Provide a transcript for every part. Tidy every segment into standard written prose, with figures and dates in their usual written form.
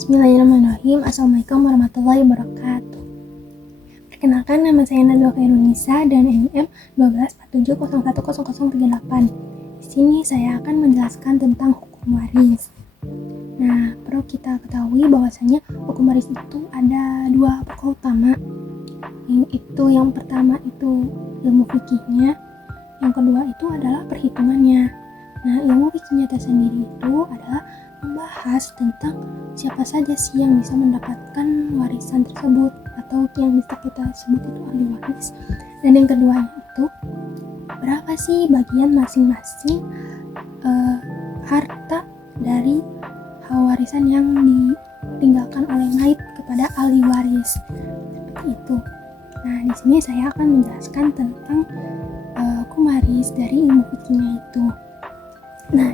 Bismillahirrahmanirrahim. Assalamualaikum warahmatullahi wabarakatuh. Perkenalkan, nama saya Najwa Khairunisa dan NIM 1247010038. Di sini saya akan menjelaskan tentang hukum waris. Nah, perlu kita ketahui bahwasanya hukum waris itu ada dua pokok utama. Yang pertama itu ilmu fikihnya, yang kedua itu adalah perhitungannya. Nah, ilmu fikihnya tersendiri itu adalah membahas tentang siapa saja sih yang bisa mendapatkan warisan tersebut atau yang bisa kita sebut itu ahli waris. Dan yang kedua itu berapa sih bagian masing-masing harta dari warisan yang ditinggalkan oleh mayit kepada ahli waris. Seperti itu. Nah, di sini saya akan menjelaskan tentang hukum waris dari ilmu fikihnya itu. Nah,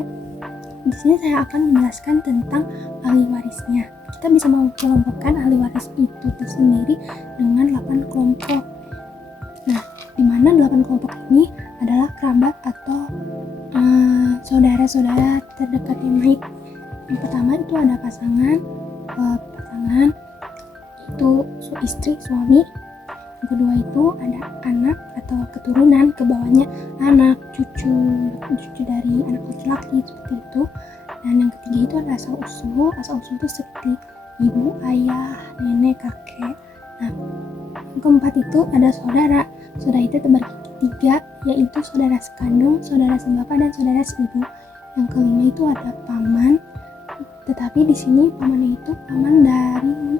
di sini saya akan menjelaskan tentang ahli warisnya. Kita bisa mengelompokkan ahli waris itu tersendiri dengan 8 kelompok. Nah, di mana 8 kelompok ini adalah kerabat atau saudara-saudara terdekatnya mayit. Yang pertama itu ada pasangan itu istri, suami. Yang kedua itu ada anak atau keturunan, ke bawahnya anak, cucu dari anak laki-laki, seperti itu. Dan yang ketiga itu ada asal usul itu seperti ibu, ayah, nenek, kakek. Nah, yang keempat itu ada saudara itu terbagi tiga, yaitu saudara sekandung, saudara sebapak, dan saudara seibu. Yang kelima itu ada paman, tetapi di sini pamannya itu paman dari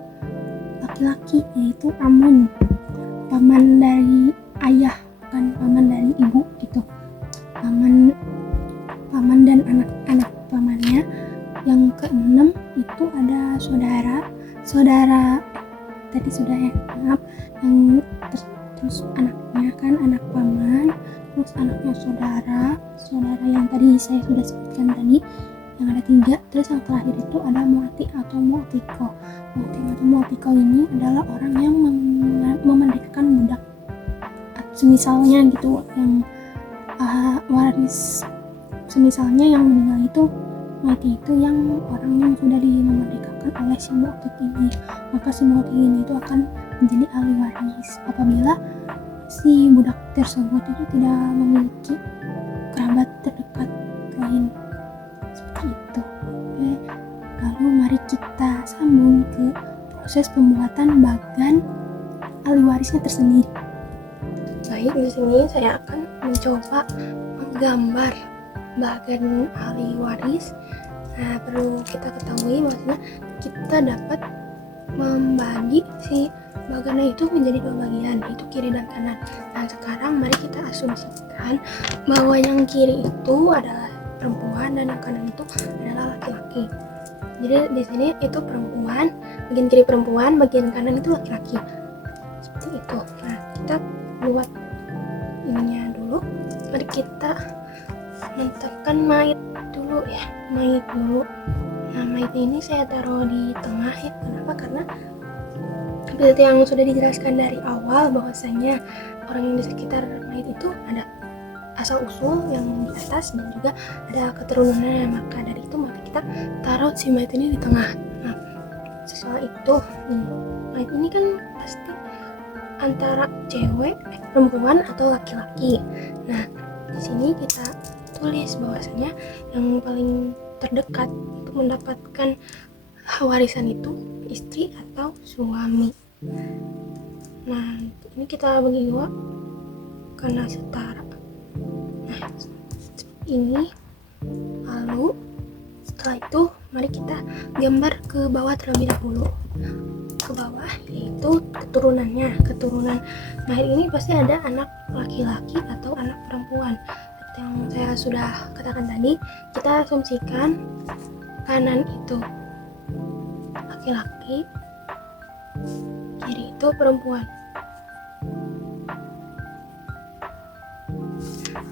laki-laki, yaitu amun. Paman dari ayah, bukan paman dari ibu gitu. Paman dan anak-anak pamannya. Yang keenam itu ada saudara tadi sudah ya, maaf, yang terus anaknya kan anak paman, terus anaknya saudara yang tadi saya sudah sebutkan tadi, yang ada 3. Terus yang terakhir itu ada mu'ti atau mu'tiko. Mu'ti atau mu'tiko ini adalah orang yang memerdekakan budak, semisalnya gitu, yang waris, semisalnya yang meninggal itu mu'ti itu yang orang yang sudah dimerdekakan oleh si mu'ti ini, maka si mu'ti ini itu akan menjadi ahli waris apabila si budak tersebut itu tidak memiliki kerabat terdekat lain. Seperti itu. Oke. Lalu mari kita sambung ke proses pembuatan bagan ahli warisnya tersendiri. Baik, di sini saya akan mencoba menggambar bagan ahli waris. Nah, perlu kita ketahui maksudnya kita dapat membagi si bagannya itu menjadi 2 bagian, yaitu kiri dan kanan. Nah, sekarang mari kita asumsikan bahwa yang kiri itu adalah perempuan dan yang kanan itu adalah laki-laki. Jadi di sini itu perempuan, bagian kiri perempuan, bagian kanan itu laki-laki. Seperti itu. Nah, kita buat ininya dulu. Mari kita menetapkan mayit dulu ya, mayit dulu. Nah, mayit ini saya taruh di tengah ya. Kenapa? Karena seperti yang sudah dijelaskan dari awal bahwasanya orang yang di sekitar mayit itu ada asal usul yang di atas dan juga ada keturunannya, maka dari itu maka kita taruh si mayit ini di tengah. Nah, setelah itu mayit ini kan pasti antara perempuan atau laki-laki. Nah, di sini kita tulis bahwasanya yang paling terdekat untuk mendapatkan warisan itu istri atau suami. Nah, ini kita bagi 2 karena setara. Nah, seperti ini. Lalu setelah itu mari kita gambar ke bawah terlebih dahulu. Ke bawah yaitu keturunannya. Keturunan mayit ini pasti ada anak laki-laki atau anak perempuan. Seperti yang saya sudah katakan tadi, kita asumsikan kanan itu laki-laki, kiri itu perempuan.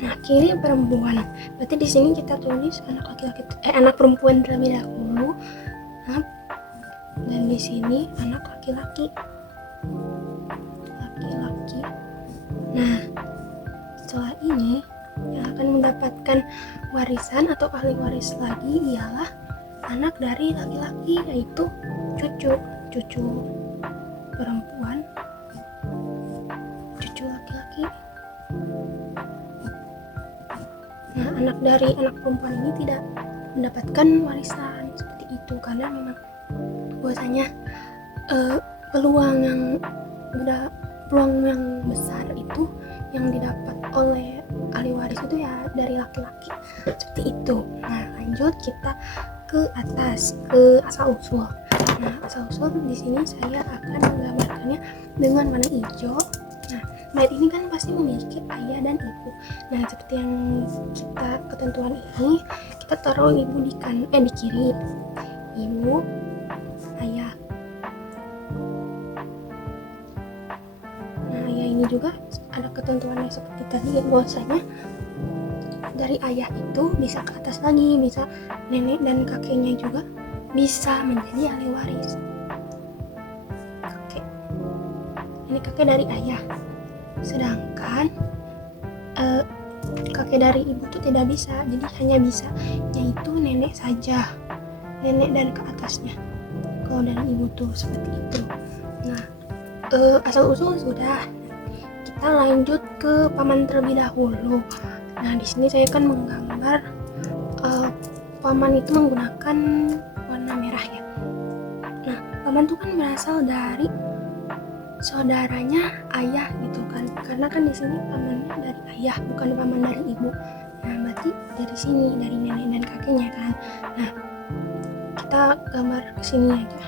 Nah, kiri perempuan. Berarti di sini kita tulis anak perempuan terlebih dahulu. Dan di sini anak laki-laki. Nah, setelah ini yang akan mendapatkan warisan atau ahli waris lagi ialah anak dari laki-laki, yaitu cucu perempuan, cucu laki-laki. Nah, anak dari anak perempuan ini tidak mendapatkan warisan seperti itu karena memang bahwasanya peluang yang besar itu yang didapat oleh ahli waris itu ya dari laki-laki seperti itu. Nah, lanjut kita ke atas, ke asal usul. Nah, asal usul di sini saya akan menggambarkannya dengan warna hijau. Nah, mayat ini kan pasti memiliki ayah dan ibu. Nah, seperti yang kita ketentuan ini, kita taruh ibu di kiri, ibu, ayah. Nah, ayah ini juga ada ketentuannya seperti tadi, bahwasanya dari ayah itu bisa ke atas lagi, bisa nenek dan kakeknya juga bisa menjadi ahli waris. Ini kakek dari ayah, sedangkan kakek dari ibu itu tidak bisa, jadi hanya bisa yaitu nenek saja, nenek dan ke atasnya. Kalau dari ibu tuh seperti itu. Nah, asal usul sudah, kita lanjut ke paman terlebih dahulu. Nah, di sini saya akan menggambar paman itu menggunakan warna merah ya. Nah, paman itu kan berasal dari saudaranya ayah gitu kan, karena kan di sini pamannya dari ayah, bukan paman dari ibu. Nah, berarti dari sini, dari nenek dan kakeknya kan. Nah, kita gambar kesini aja,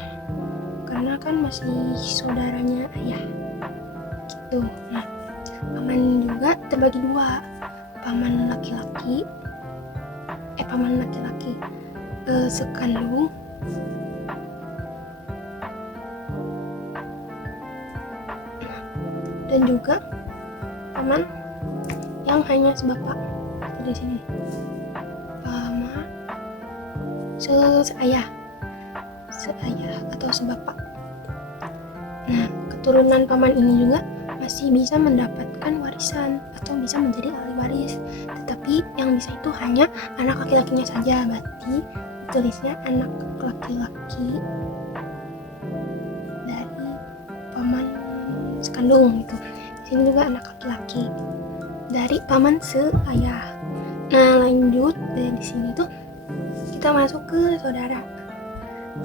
karena kan masih saudaranya ayah gitu. Nah, paman juga terbagi dua, paman laki-laki sekandung dan juga paman yang hanya sebapak. Di sini paman seayah atau sebapak. Nah, keturunan paman ini juga masih bisa mendapatkan warisan atau bisa menjadi ahli waris, tetapi yang bisa itu hanya anak laki-lakinya saja. Berarti tulisnya anak laki-laki dari paman sekandung gitu. Di sini juga anak laki-laki dari paman seayah. Nah, lanjut dari sini tuh kita masuk ke saudara.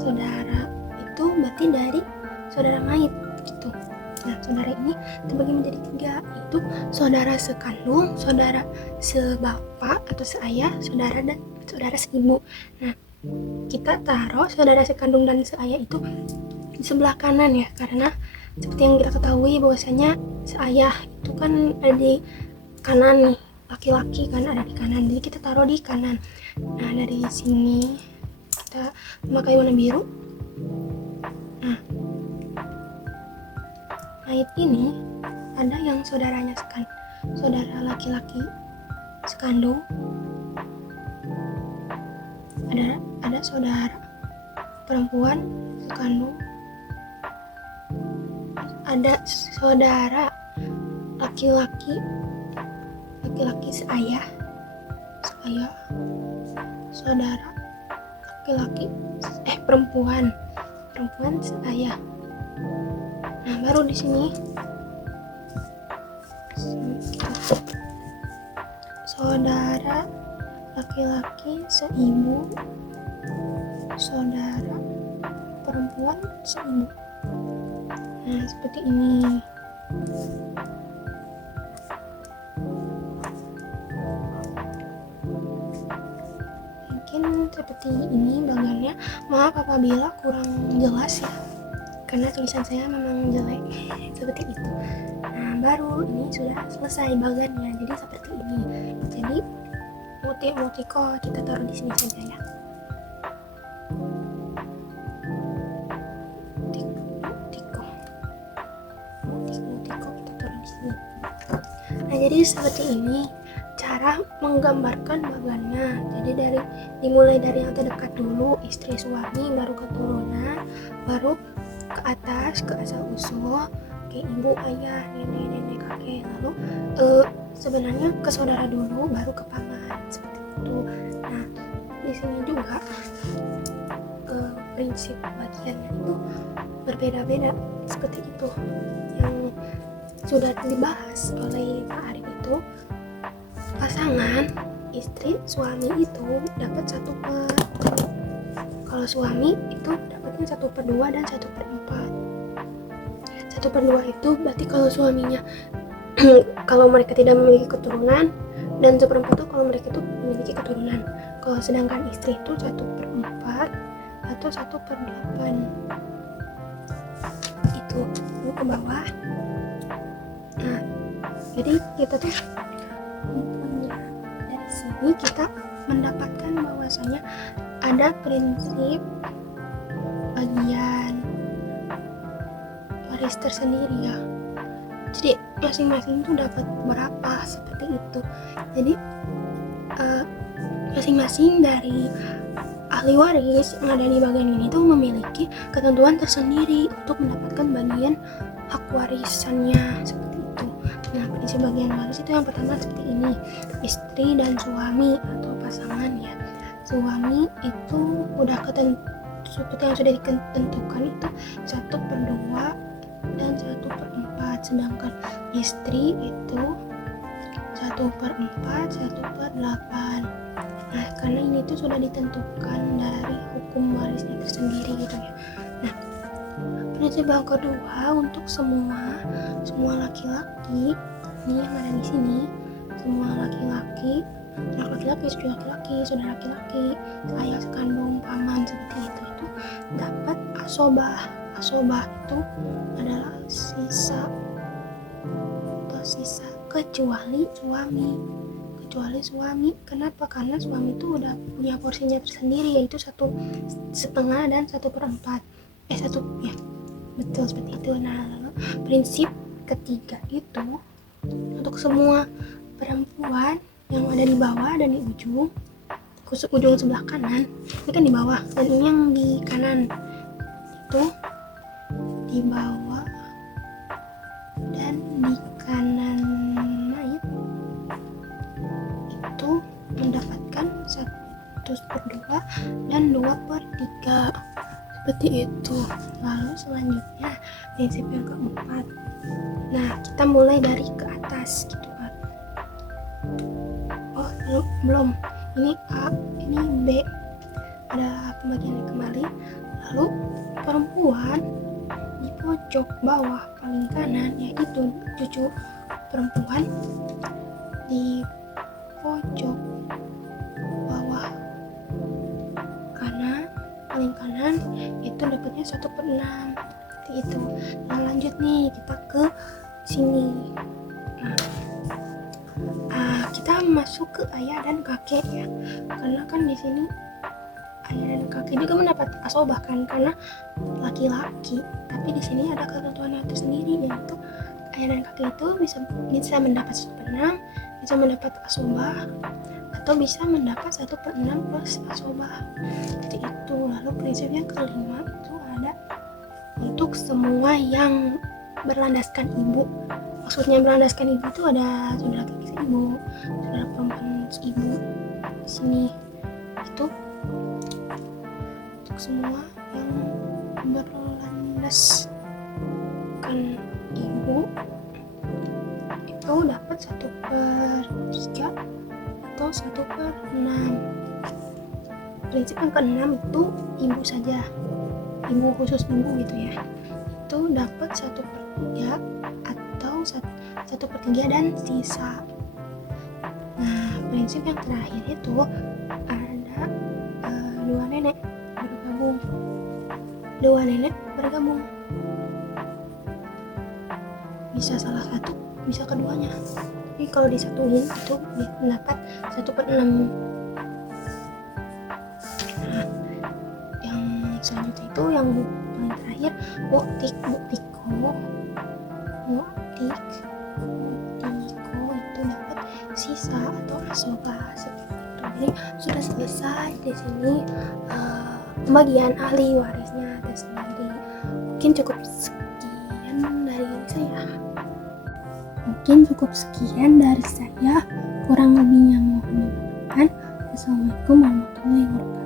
Saudara itu berarti dari saudara mayit gitu. Nah, saudara ini terbagi menjadi 3, yaitu saudara sekandung, saudara sebapak atau seayah, saudara dan saudara seibu. Nah, kita taruh saudara sekandung dan seayah itu di sebelah kanan ya, karena seperti yang kita ketahui bahwasanya seayah itu kan ada di kanan nih, laki-laki kan ada di kanan, jadi kita taruh di kanan. Nah, dari sini kita memakai warna biru. Nah, mayat ini ada yang saudaranya saudara laki-laki sekandung, ada saudara perempuan sekandung, ada saudara laki-laki seayah, saudara laki-laki perempuan seayah. Nah, baru di sini saudara laki-laki seibu, saudara perempuan seibu. Nah, seperti ini. Mungkin seperti ini bagiannya. Maaf apabila kurang jelas ya, karena tulisan saya memang jelek seperti itu. Nah, baru ini sudah selesai bagiannya, jadi seperti ini. Jadi mutiko kita taruh di sini saja ya. Mutiko kita taruh di sini. Nah, jadi seperti ini cara menggambarkan bagiannya. Jadi dimulai dari yang terdekat dulu, istri suami, baru keturunan, baru ke atas ke asal usul, ke ibu, ayah, nenek, kakek, lalu sebenarnya ke saudara dulu, baru ke paman seperti itu. Nah, di sini juga prinsip bagiannya itu berbeda-beda seperti itu. Yang sudah dibahas oleh Pak Arif itu, pasangan istri suami itu dapat 1/2. Kalau suami itu dapatnya 1/2 dan 1/4. 1/2 itu berarti kalau suaminya kalau mereka tidak memiliki keturunan, dan 1/4 itu kalau mereka itu memiliki keturunan. Kalau sedangkan istri itu 1/4 atau 1/8. Itu dulu ke bawah. Nah, jadi kita tuh dari sini kita mendapatkan bahwasanya ada prinsip bagian waris tersendiri ya. Jadi masing-masing itu dapat berapa seperti itu. Jadi masing-masing dari ahli waris yang ada di bagian ini tuh memiliki ketentuan tersendiri untuk mendapatkan bagian hak warisannya seperti itu. Nah, prinsip bagian waris itu yang pertama seperti ini, istri dan suami atau pasangan ya. Suami itu udah seperti yang sudah ditentukan itu 1/2 dan 1/4, sedangkan istri itu 1/4, 1/8. Nah, karena ini tuh sudah ditentukan dari hukum warisnya tersendiri gitu ya. Nah, prinsip yang kedua untuk semua laki-laki ini yang ada di sini, semua laki-laki, anak laki-laki, cucu laki-laki, saudara laki-laki, ayah sekandung, paman seperti itu dapat asobah. Asobah itu adalah sisa kecuali suami. Kenapa? Karena suami itu udah punya porsinya tersendiri, yaitu 1/2 dan 1/4. Ya, betul seperti itu. Nah, lalu prinsip ketiga itu untuk semua perempuan yang ada di bawah dan di ujung sebelah kanan, ini kan di bawah, dan ini yang di kanan itu di bawah dan di kanan itu mendapatkan 1/2 dan 2/3 seperti itu. Lalu selanjutnya prinsip yang keempat. Nah, kita mulai dari ke atas gitu kan. Oh, belum. Ini A, ini B. Ada pembagiannya kembali. Lalu perempuan di pojok bawah paling kanan, yaitu cucu perempuan di pojok bawah paling kanan itu dapatnya 1/6 seperti itu. Nah, lanjut nih kita ke sini. Nah, kita masuk ke ayah dan kakek ya, karena kan di sini ayah dan kakek juga mendapat asobah kan, karena laki-laki. Tapi di sini ada ketentuan yang tersendiri, yaitu ayah dan kakek itu bisa mendapat 1/6, bisa mendapat asobah, atau bisa mendapat 1/6 plus asobah seperti itu. Lalu prinsip yang kelima itu ada untuk semua yang berlandaskan ibu. Maksudnya berlandaskan ibu itu ada saudara laki ibu, saudara perempuan ibu di sini. Itu untuk semua yang berlandaskan ibu itu dapat 1/3 atau 1/6. Prinsip yang keenam itu ibu saja, ibu khusus ibu gitu ya, itu dapat 1/3 atau 1/3 dan sisa. Nah, prinsip yang terakhir itu ada dua nenek bergabung, bisa salah satu, bisa keduanya. Tapi kalau disatuin itu mendapat 1/6. Nah, yang selanjutnya itu yang paling terakhir Buktiko itu dapat sisa atau asobah seperti itu. Jadi sudah selesai di sini pembagian ahli warisnya tersendiri. Mungkin cukup sekian dari saya. Kurang lebihnya mohon dimaafkan. Wassalamualaikum warahmatullahi wabarakatuh.